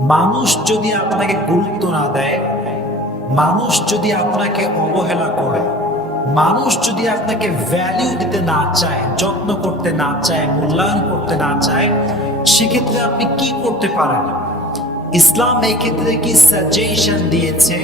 মানুষ যদি আপনাকে গুরুত্ব না দেয়, মানুষ যদি আপনাকে অবহেলা করে, মানুষ যদি আপনাকে ভ্যালিউ দিতে না চায়, যত্ন করতে না চায়, মূল্যায়ন করতে না চায়, সেক্ষেত্রে আপনি কি করতে পারেন? ইসলাম এই ক্ষেত্রে কি সাজেশন দিয়েছে?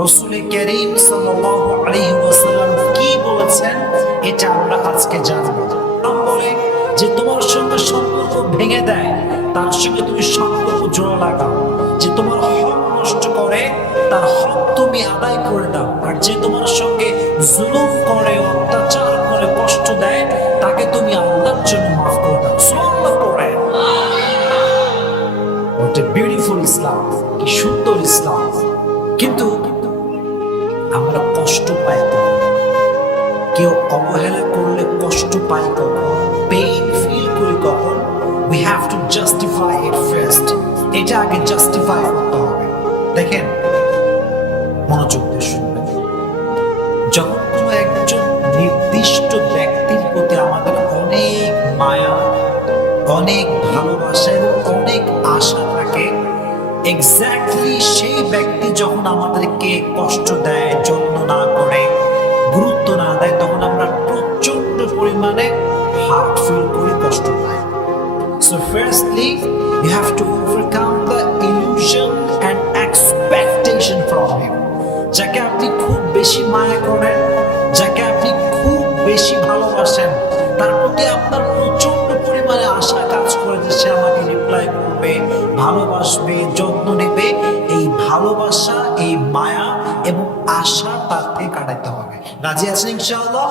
রাসূল কারীম সাল্লাল্লাহু আলাইহি ওয়াসাল্লাম কি বলেছেন, এটা আমরা আজকে জানবো। ইসলাম বলে যে তোমার সঙ্গে সম্পর্ক ভেঙে দেয়, তার সঙ্গে তুমি সম্পর্ক জোড়া লাগাও। যে তোমার হক নষ্ট করে, তার হক তুমি আদায় করে দাও। আর যে তোমার সঙ্গে জুলুম করে, অত্যাচার করে, কষ্ট দেয়, তাকে তুমি আল্লাহর জন্য মাফ করে দাও। সুবহানাল্লাহ পড়ে। What a beautiful Islam, কি সুন্দর ইসলাম। কিন্তু আমরা কষ্ট পাই কখন? কেউ অবহেলা করলে কষ্ট পাই কখন? পেইন ফিল করি কখন? We have to justify it first. এটা আগে জাস্টিফাই করতে হবে। দেখেন, মনোযোগ দিয়ে শুনবেন। যখন কোনো একজন নির্দিষ্ট ব্যক্তির প্রতি আমাদের অনেক মায়া, অনেক ভালোবাসা এবং অনেক আশা থাকে, এক্স্যাক্টলি সেই ব্যক্তি যখন আমাদেরকে কষ্ট দেয়, যত্ন না করে, গুরুত্ব না দেয়, তখন আমরা প্রচন্ড পরিমাণে হার্ট ফিল করি, কষ্ট পাই। So firstly, you have to overcome the illusion and expectation from him. যাকে আপনি খুব বেশি মায়া করেন, যাকে আপনি খুব বেশি ভালোবাসেন, তার প্রতি আপনার প্রচন্ড পরিমাণে আশা কাজ করে যে সে আমাকে রিপ্লাই করবে, ভালোবাসবে, যত্ন নেবে। এই ভালোবাসা, এই মায়া এবং আশা তার থেকে কাটাতে হবে। রাজি আছেন ইনশাআল্লাহ?